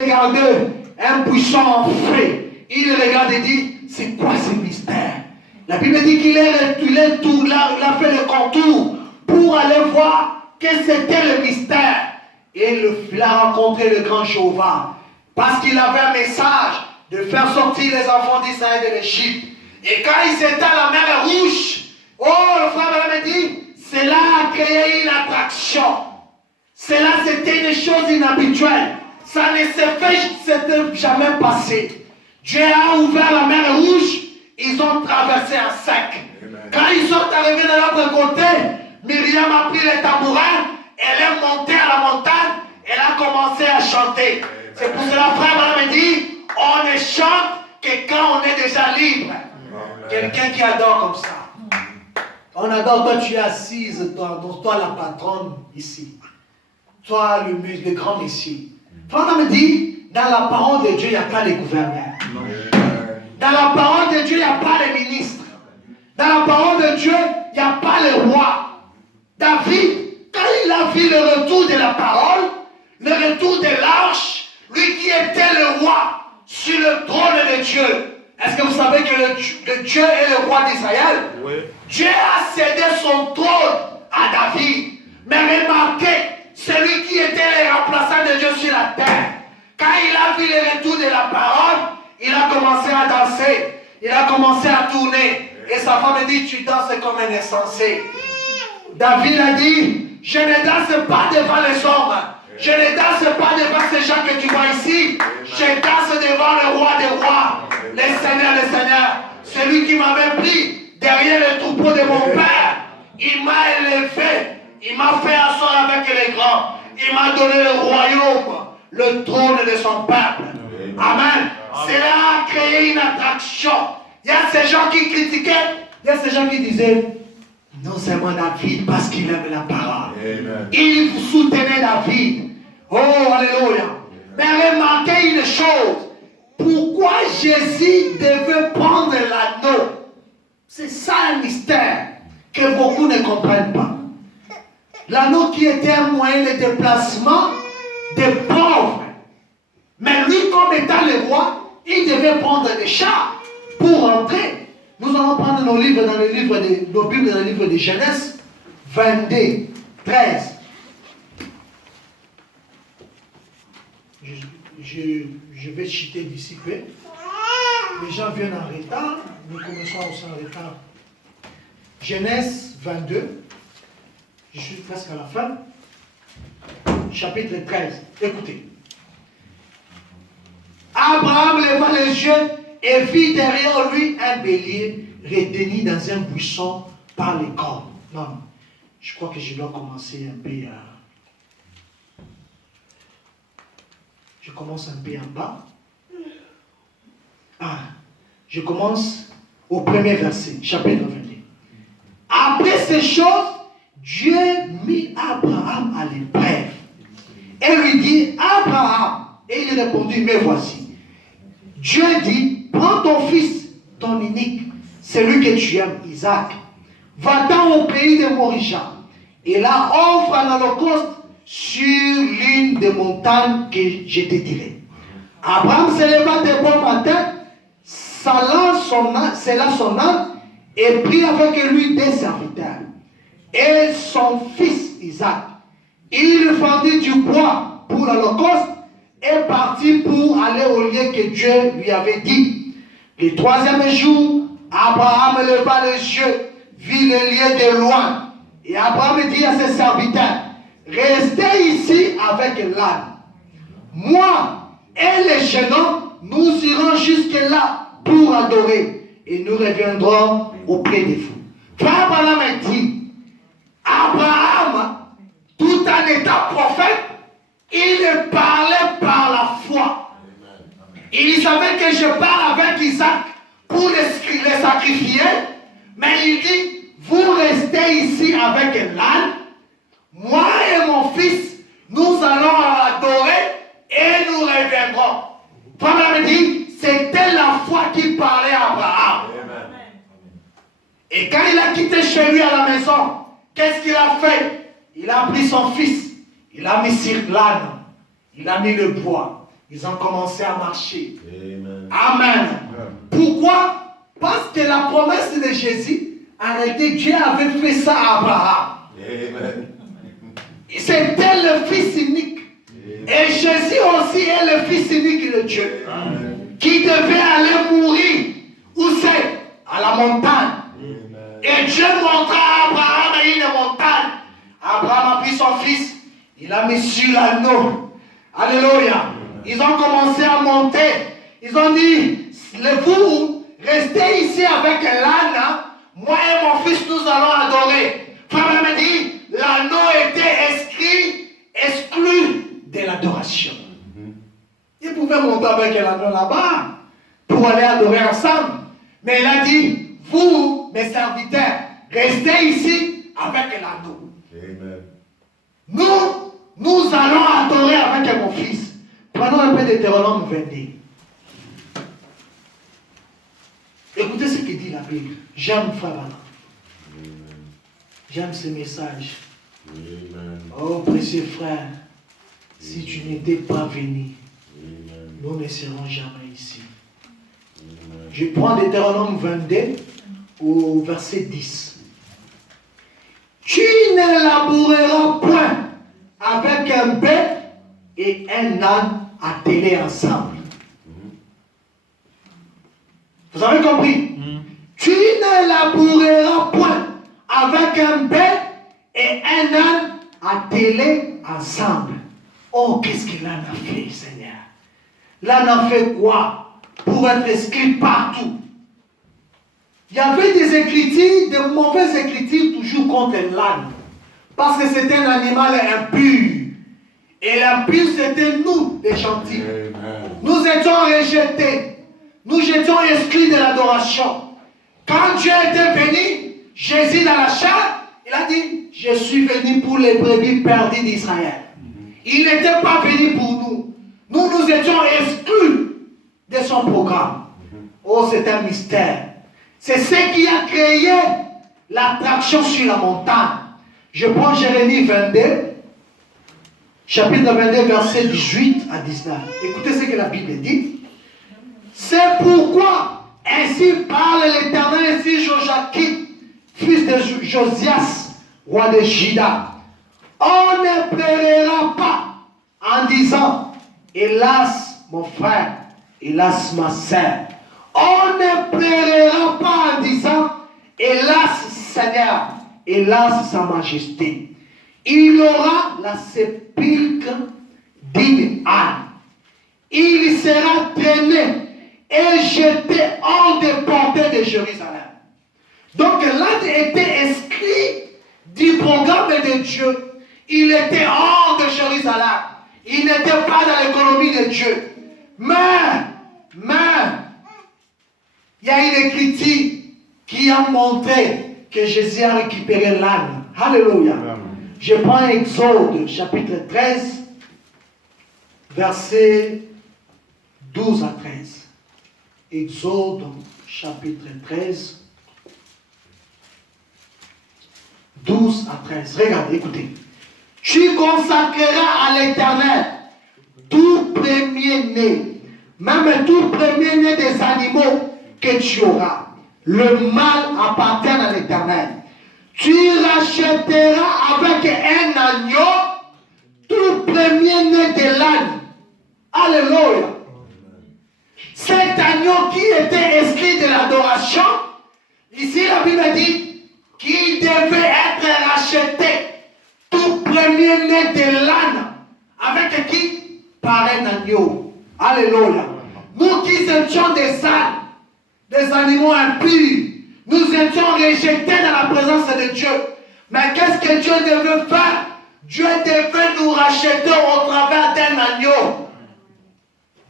regarde un buisson en feu. Il regarde et dit, c'est quoi ce mystère? La Bible dit qu'il a fait le contour pour aller voir quel c'était le mystère. Et il a rencontré le grand Jéhovah. Parce qu'il avait un message de faire sortir les enfants d'Israël de l'Égypte. Et quand ils étaient à la mer Rouge, le frère me dit, cela a créé une attraction. Cela, c'était une chose inhabituelle. Ça ne s'était jamais passé. Dieu a ouvert la mer Rouge, ils ont traversé un sec. Quand ils sont arrivés de l'autre côté, Myriam a pris les tabourins, elle est montée à la montagne, elle a commencé à chanter. C'est pour cela, frère Branham dit, on ne chante que quand on est déjà libre. Quelqu'un qui adore comme ça. On adore, toi tu es assise, toi la patronne ici. Toi le grand messie. Frère Branham dit, dans la parole de Dieu, il n'y a pas les gouverneurs. Dans la parole de Dieu, il n'y a pas les ministres. Dans la parole de Dieu, il n'y a pas les rois. David, quand il a vu le retour de la parole, le retour de l'arche, lui qui était le roi sur le trône de Dieu. Est-ce que vous savez que le Dieu est le roi d'Israël? Oui. Dieu a cédé son trône à David. Mais remarquez, celui qui était le remplaçant de Dieu sur la terre, quand il a vu le retour de la parole, il a commencé à danser, il a commencé à tourner. Et sa femme dit, tu danses comme un insensé. David a dit, je ne danse pas devant les hommes. Je ne danse pas devant ces gens que tu vois ici. Je danse devant le roi des rois, le Seigneur. Celui qui m'avait pris derrière le troupeau de mon père. Il m'a élevé. Il m'a fait asseoir avec les grands. Il m'a donné le royaume, le trône de son peuple. Amen. Cela a créé une attraction. Il y a ces gens qui critiquaient. Il y a ces gens qui disaient, non seulement David parce qu'il aime la parole. Amen. Il soutenait David. Oh, alléluia. Mais remarquez une chose. Pourquoi Jésus devait prendre l'anneau? C'est ça un mystère que beaucoup ne comprennent pas. L'anneau qui était un moyen de déplacement des pauvres. Mais lui, comme étant le roi, il devait prendre des chars pour entrer. Nous allons prendre nos livres dans le livre de, nos Bibles dans le livre de Genèse 22, 13. Je vais chuter d'ici peu. Les gens viennent en retard. Nous commençons aussi en retard. Genèse 22. Je suis presque à la fin. Chapitre 13. Écoutez. Abraham leva les yeux et vit derrière lui un bélier retenu dans un buisson par les cornes. Non, je crois que je dois commencer un peu à... Je commence un peu en bas. Je commence au premier verset, chapitre 22. Après ces choses, Dieu mit Abraham à l'épreuve et lui dit, Abraham, et il répondit, mais voici. Dieu dit, prends ton fils, ton unique, celui que tu aimes, Isaac, va-t'en au pays de Morisha, et là offre un holocauste sur l'une des montagnes que je te dirai. Abraham se leva de bon matin, sella son âne, et prit avec lui des serviteurs, et son fils Isaac. Il fendit du bois pour l'holocauste, et partit pour aller au lieu que Dieu lui avait dit. Le troisième jour, Abraham leva les yeux, vit le lieu de loin. Et Abraham dit à ses serviteurs, restez ici avec l'âne. Moi et les jeunes hommes, nous irons jusque là pour adorer. Et nous reviendrons auprès de vous. Frère Branham dit, Abraham, tout en étant prophète, il parlait par la foi. Il savait que je parle avec Isaac pour les sacrifier, mais il dit, vous restez ici avec l'âne, moi et mon fils, nous allons adorer et nous reviendrons. Frère me dit, c'était la foi qui parlait à Abraham. Et quand il a quitté chez lui à la maison, qu'est-ce qu'il a fait? Il a pris son fils, il a mis sur l'âne, il a mis le bois, Ils ont commencé à marcher. Amen. Amen. Pourquoi? Parce que la promesse de Jésus, en réalité, Dieu avait fait ça à Abraham. Amen. C'était le Fils unique. Et Jésus aussi est le Fils unique de Dieu. Amen. Qui devait aller mourir. Où c'est? À la montagne. Amen. Et Dieu montra à Abraham une montagne. Abraham a pris son fils. Il a mis sur l'anneau. Alléluia. Ils ont commencé à monter. Ils ont dit, vous restez ici avec l'âne. Moi et mon fils, nous allons adorer. Frère m'a dit, l'anneau était exclu de l'adoration. Ils pouvaient monter avec l'anneau là-bas pour aller adorer ensemble. Mais il a dit, vous, mes serviteurs, restez ici avec l'anneau. Amen. Nous allons adorer avec mon fils. Prenons un peu de Deutéronome 22. Écoutez ce que dit la Bible. J'aime Frère Bana. J'aime ce message. Amen. Oh précieux frère, si tu n'étais pas venu, Amen. nous ne serons jamais ici. Amen. Je prends Deutéronome 22 au verset 10. Tu ne laboureras point avec un bœuf et un âne attelés ensemble. Vous avez compris? Tu ne laboureras point avec un bœuf et un âne attelés ensemble. Oh, qu'est-ce que l'âne a fait, Seigneur? L'âne a fait quoi? Pour être inscrit partout. Il y avait des écritures, de mauvaises écritures toujours contre l'âne. Parce que c'était un animal impur. Et l'impur, c'était nous, les gentils. Amen. Nous étions rejetés. Nous étions exclus de l'adoration. Quand Dieu était venu, Jésus dans la chair, il a dit, je suis venu pour les brebis perdues d'Israël. Il n'était pas venu pour nous. Nous étions exclus de son programme. Oh, c'est un mystère. C'est ce qui a créé l'attraction sur la montagne. Je prends Jérémie 22, chapitre 22, verset 18 à 19. Écoutez ce que la Bible dit. C'est pourquoi, ainsi parle l'Éternel, ainsi Joachim, fils de Josias, roi de Juda. On ne pleurera pas en disant, hélas mon frère, hélas ma sœur. On ne pleurera pas en disant, hélas Seigneur, hélas sa majesté. Il aura la sépulcre d'une âne. Il sera traîné et jeté hors des portées de Jérusalem. Donc l'âne était exclu du programme de Dieu. Il était hors de Jérusalem. Il n'était pas dans l'économie de Dieu. Mais, il y a une écriture qui a montré que Jésus a récupéré l'âne. Alléluia. Je prends Exode, chapitre 13, versets 12 à 13. Exode, chapitre 13, 12 à 13. Regardez, écoutez. Tu consacreras à l'Éternel tout premier-né, même tout premier-né des animaux que tu auras. Le mâle appartient à l'Éternel. Tu rachèteras avec un agneau tout premier-né de l'âne. Alléluia. Cet agneau qui était exclu de l'adoration, ici la Bible dit qu'il devait être racheté tout premier-né de l'âne. Avec qui? Par un agneau. Alléluia. Nous qui étions des ânes, des animaux impurs, nous étions rejetés dans la présence de Dieu. Mais qu'est-ce que Dieu devait faire? Dieu devait nous racheter au travers d'un agneau.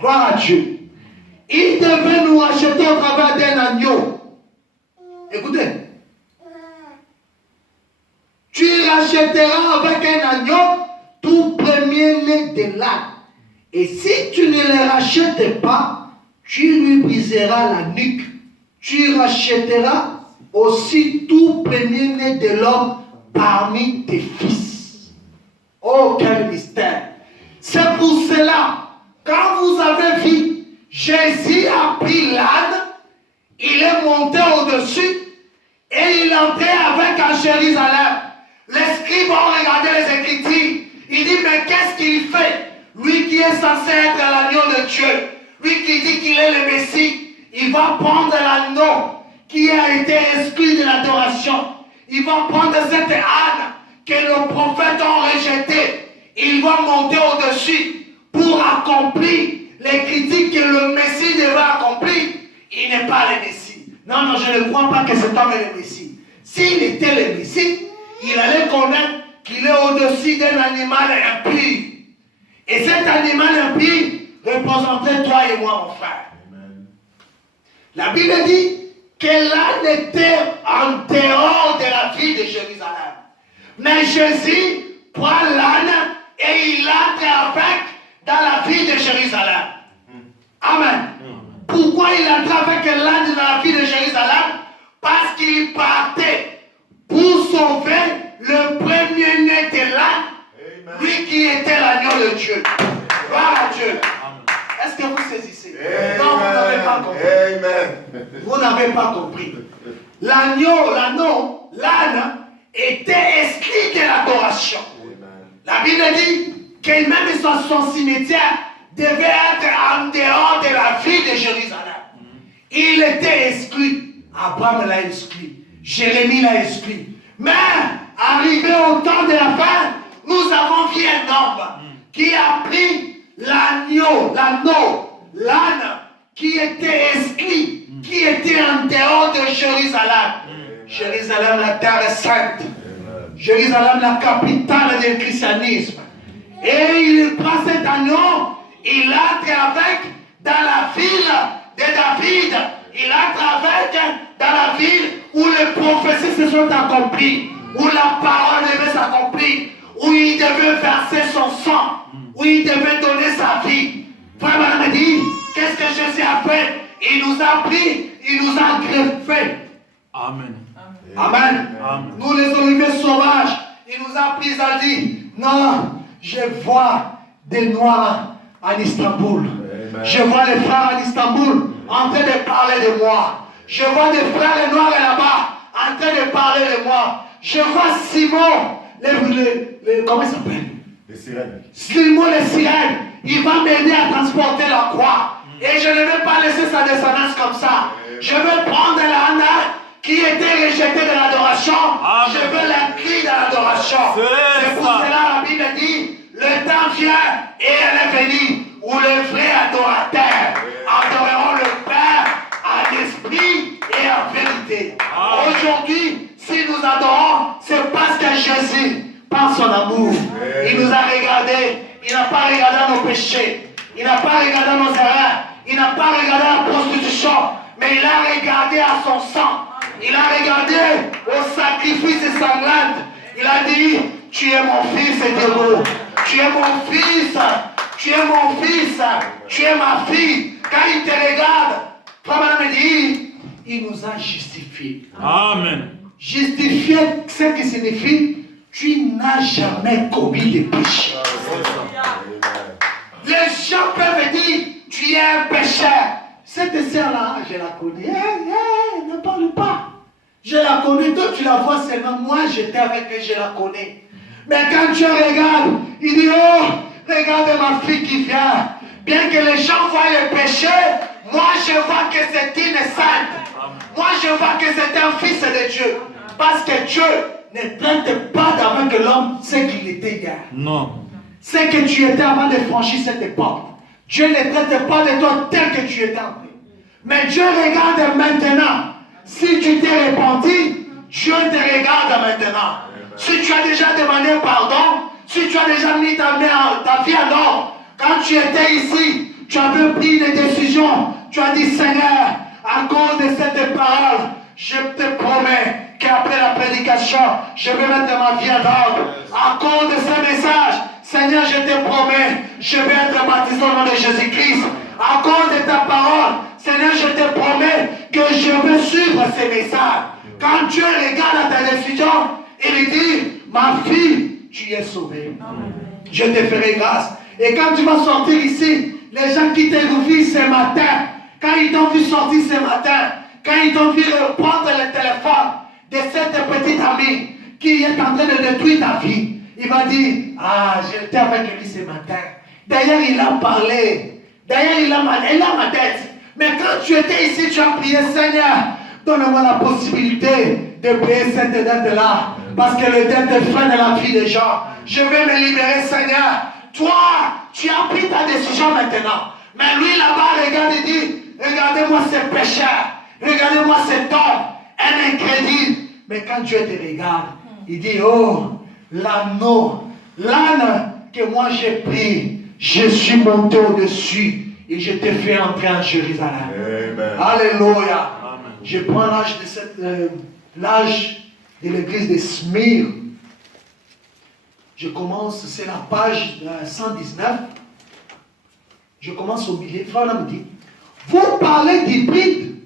Gloire à Dieu. Il devait nous racheter au travers d'un agneau. Écoutez. Tu rachèteras avec un agneau tout premier-né de l'âne. Et si tu ne le rachètes pas, tu lui briseras la nuque. Tu rachèteras aussi tout premier-né de l'homme parmi tes fils. Oh, quel mystère! C'est pour cela, Quand vous avez vu, Jésus a pris l'âne, il est monté au-dessus et il entrait avec à Jérusalem. Les scribes ont regardé les Écritures. Il dit, mais qu'est-ce qu'il fait? Lui qui est censé être l'agneau de Dieu, lui qui dit qu'il est le Messie, il va prendre l'agneau qui a été exclu de l'adoration. Il va prendre cet âne que les prophètes ont rejeté. Il va monter au-dessus pour accomplir les critiques que le Messie devait accomplir. Il n'est pas le Messie. Non, non, je ne crois pas que cet homme est le Messie. S'il était le Messie, il allait connaître qu'il est au-dessus d'un animal impur. Et cet animal impur représenterait toi et moi, mon frère. Amen. La Bible dit que l'âne était en dehors de la ville de Jérusalem. Mais Jésus prend l'âne et il entre avec dans la ville de Jérusalem. Amen. Pourquoi il entre avec l'âne dans la ville de Jérusalem? Parce qu'il partait pour sauver le premier-né de l'âne, lui qui était l'agneau de Dieu. Gloire à Dieu. Est-ce que vous saisissez? Non, vous n'avez pas compris. Amen. Vous n'avez pas compris. L'âne était exclu de l'adoration. La Bible dit que même son cimetière devait être en dehors de la ville de Jérusalem. Il était exclu. Abraham l'a exclu. Jérémie l'a exclu. Mais, arrivé au temps de la fin, nous avons vu un homme qui a pris l'âne qui était exclu, qui était en dehors de Jérusalem. Jérusalem, la terre sainte. Jérusalem, la capitale du christianisme. Et il prend cet agneau, il entre avec dans la ville de David. Il entre avec dans la ville où les prophéties se sont accomplies, où la parole devait s'accomplir, où il devait verser son sang, où il devait donner sa vie. Frère me dit, qu'est-ce que Jésus a fait? Il nous a pris, il nous a greffé. Amen. Amen. Amen. Nous les oliviers sauvages, il nous a pris, à dire, non, je vois des noirs en Istanbul. Amen. Je vois les frères en Istanbul en train de parler de moi. Je vois des frères noirs là-bas en train de parler de moi. Je vois Simon, comment il s'appelle? Les sirènes. Simon les sirènes, il va m'aider à transporter la croix. Et je ne vais pas laisser sa descendance comme ça. Je vais prendre l'âne qui était rejeté de l'adoration. Je veux l'inclure dans l'adoration. C'est pour cela la Bible dit, le temps vient et elle est venue où les vrais adorateurs adoreront le Père en esprit et en vérité. Aujourd'hui, si nous adorons, c'est parce que Jésus, par son amour, il nous a regardés. Il n'a pas regardé nos péchés. Il n'a pas regardé nos erreurs. Il n'a pas regardé la prostitution. Mais il a regardé à son sang. Il a regardé au sacrifice sanglant. Il a dit, tu es mon fils Dieu. Tu es mon fils. Tu es mon fils. Tu es ma fille. Quand il te regarde, Frère me dit, il nous a justifiés. Amen. Justifié, ce qui signifie, tu n'as jamais commis de péché. Les gens peuvent dire, tu es un pécheur. Cette sœur-là, je la connais. Elle ne parle pas. Je la connais, toi tu la vois seulement. Moi, j'étais avec elle, je la connais. Mais quand tu regardes, il dit, oh, regarde ma fille qui vient. Bien que les gens voient le péché, moi je vois que c'est une sainte. Moi je vois que c'est un fils de Dieu. Parce que Dieu ne traite pas avec l'homme ce qu'il était hier. Non. Ce que tu étais avant de franchir cette porte. Dieu ne traite pas de toi tel que tu étais après. Mais Dieu regarde maintenant. Si tu t'es repenti, Dieu te regarde maintenant. Si tu as déjà demandé pardon, si tu as déjà mis ta vie en ordre, quand tu étais ici, tu avais pris une décision. Tu as dit, Seigneur, à cause de cette parole, je te promets qu'après la prédication, je vais mettre ma vie en ordre. À cause de ce message, Seigneur, je te promets, je vais être baptisé au nom de Jésus-Christ. À cause de ta parole, Seigneur, je te promets que je vais suivre ces messages. Quand Dieu regarde ta décision, il dit, ma fille, tu es sauvée. Je te ferai grâce. Et quand tu vas sortir ici, les gens qui t'ont vu ce matin, quand ils t'ont vu sortir ce matin, quand ils t'ont vu prendre le téléphone de cette petite amie qui est en train de détruire ta vie, il va dire, ah, j'étais avec lui ce matin. D'ailleurs, il a parlé. D'ailleurs, il a ma tête. Mais quand tu étais ici, tu as prié, Seigneur, donne-moi la possibilité de payer cette dette-là. Parce que le dette freine la vie des gens. Je vais me libérer, Seigneur. Toi, tu as pris ta décision maintenant. Mais lui là-bas, regarde et dit, regardez-moi ce pécheur. Regardez-moi cet homme. Un incrédule. Mais quand Dieu te regarde, il dit, oh, l'anneau, l'âne que moi j'ai pris, je suis monté au-dessus et je t'ai fait entrer en Jérusalem. Amen. Alléluia. Amen. Je prends l'âge de l'église de Smyrne. Je commence, c'est la page 119. Je commence au milieu. Frère me dit, vous parlez d'hybride.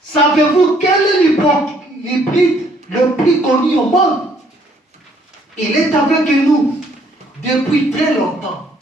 Savez-vous quel est l'hybride le plus connu au monde? Il est avec nous depuis très longtemps.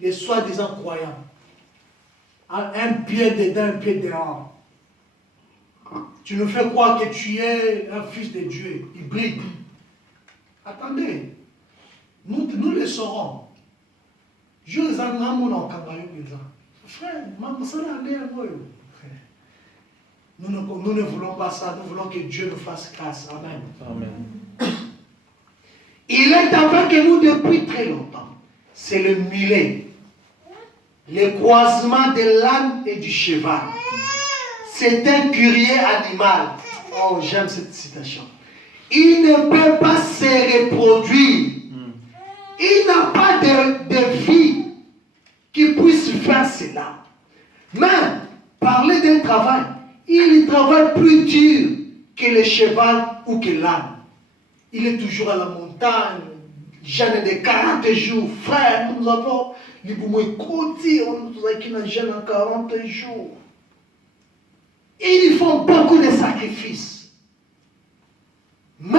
Les soi-disant croyants. Un pied dedans, un pied dehors. Tu nous fais croire que tu es un fils de Dieu, hybride. Attendez, nous le saurons. Je les en frère, nous ne voulons pas ça, nous voulons que Dieu nous fasse grâce. Amen. Amen. Il est avec nous depuis très longtemps. C'est le mulet. Le croisement de l'âne et du cheval. C'est un curieux animal. Oh, j'aime cette citation. Il ne peut pas se reproduire. Il n'a pas de vie qui puisse faire cela. Mais, parler d'un travail, il travaille plus dur que le cheval ou que l'âne. Il est toujours à la montagne, jeûne de 40 jours. Frère, nous avons les boumouis côté, on nous a qui jeûne en 40 jours. Ils font beaucoup de sacrifices. Mais,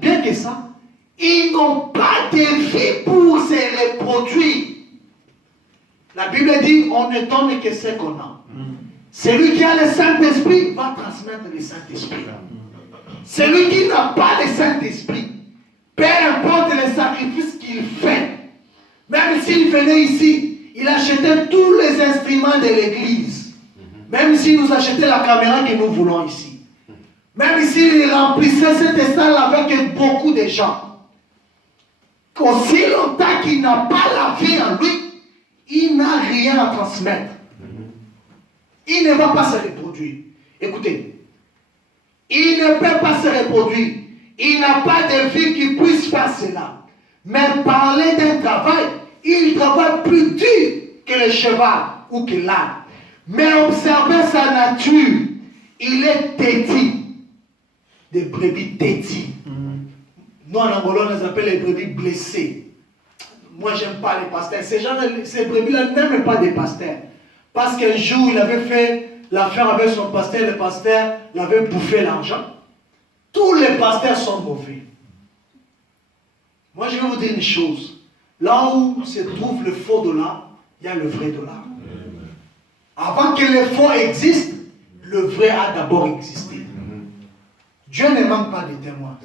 bien que ça, ils n'ont pas de vie pour se reproduire. La Bible dit, on ne donne que ce qu'on a. Celui qui a le Saint-Esprit va transmettre le Saint-Esprit. Celui qui n'a pas le Saint-Esprit, peu importe les sacrifices qu'il fait, même s'il venait ici, il achetait tous les instruments de l'église. Même s'il nous achetait la caméra que nous voulons ici. Même s'il remplissait cette salle avec beaucoup de gens. Aussi longtemps qu'il n'a pas la vie en lui, il n'a rien à transmettre. Il ne va pas se reproduire. Écoutez, il ne peut pas se reproduire. Il n'a pas de vie qui puisse faire cela. Mais parler d'un travail, il travaille plus dur que le cheval ou que l'âne. Mais observez sa nature, il est têtu. Des brebis têtues. Nous en Angola, on les appelle les brebis blessées. Moi, je n'aime pas les pasteurs. Ces brebis-là n'aiment pas des pasteurs. Parce qu'un jour, il avait fait l'affaire avec son pasteur, le pasteur l'avait bouffé l'argent. Tous les pasteurs sont mauvais. Moi, je vais vous dire une chose. Là où se trouve le faux dollar, il y a le vrai dollar. Avant que le faux existe, le vrai a d'abord existé. Dieu ne manque pas de témoins.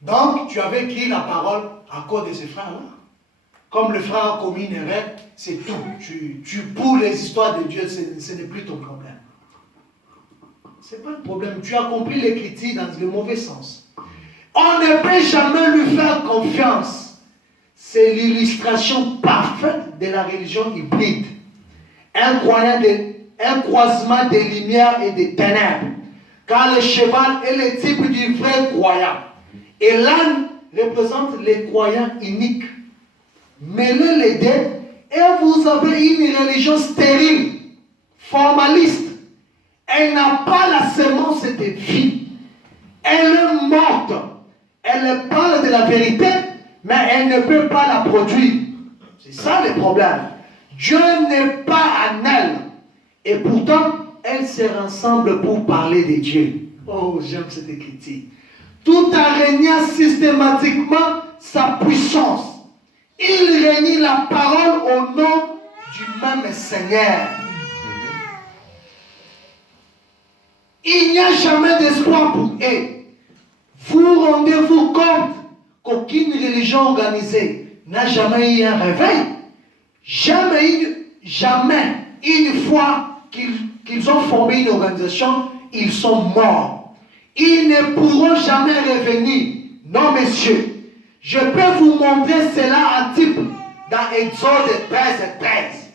Donc, tu avais écrit la parole à cause de ces frères-là. Comme le frère a commis une erreur, c'est tout. Tu pour les histoires de Dieu, ce n'est plus ton problème. Ce n'est pas le problème. Tu as compris l'écriture dans le mauvais sens. On ne peut jamais lui faire confiance. C'est l'illustration parfaite de la religion hybride. Un croisement des lumières et des ténèbres. Car le cheval est le type du vrai croyant. Et l'âne représente les croyants uniques. Mêlez les deux et vous avez une religion stérile, formaliste. Elle n'a pas la semence de vie. Elle est morte. Elle parle de la vérité, mais elle ne peut pas la produire. C'est ça le problème. Dieu n'est pas en elle. Et pourtant, elles se rassemblent pour parler de Dieu. Oh, j'aime cette écriture. Tout en régnant systématiquement sa puissance. Il réunit la parole au nom du même Seigneur. Il n'y a jamais d'espoir pour eux. Vous rendez-vous compte qu'aucune religion organisée n'a jamais eu un réveil. Jamais une fois qu'ils ont formé une organisation, ils sont morts. Ils ne pourront jamais revenir. Non, messieurs. Je peux vous montrer cela en type dans Exode 13:13.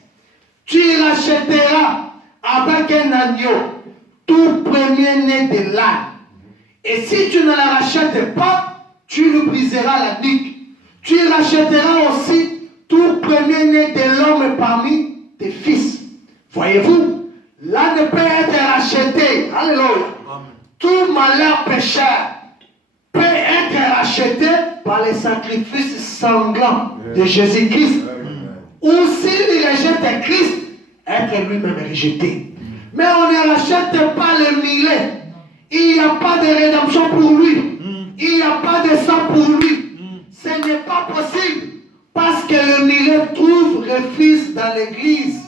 Tu rachèteras avec un agneau tout premier-né de l'âne. Et si tu ne la rachètes pas, tu lui briseras la nuque. Tu rachèteras aussi tout premier-né de l'homme parmi tes fils. Voyez-vous, l'âne peut être racheté. Alléluia. Tout malheur pécheur peut être racheté par les sacrifices sanglants de Jésus-Christ. Ou s'il rejette Christ, être lui-même rejeté. Mais on ne rachète pas le millet. Il n'y a pas de rédemption pour lui. Il n'y a pas de sang pour lui. Ce n'est pas possible. Parce que le millet trouve refuge dans l'église.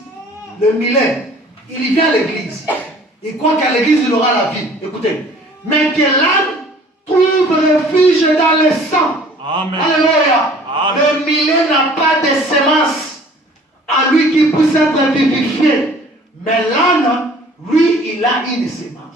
Le millet, il vient à l'église. Il croit qu'à l'église, il aura la vie. Écoutez. Mais que l'âme trouve refuge dans le sang. Amen. Alléluia. Amen. Le millet n'a pas de semence en lui qui puisse être vivifié. Mais l'âne, lui, il a une semence.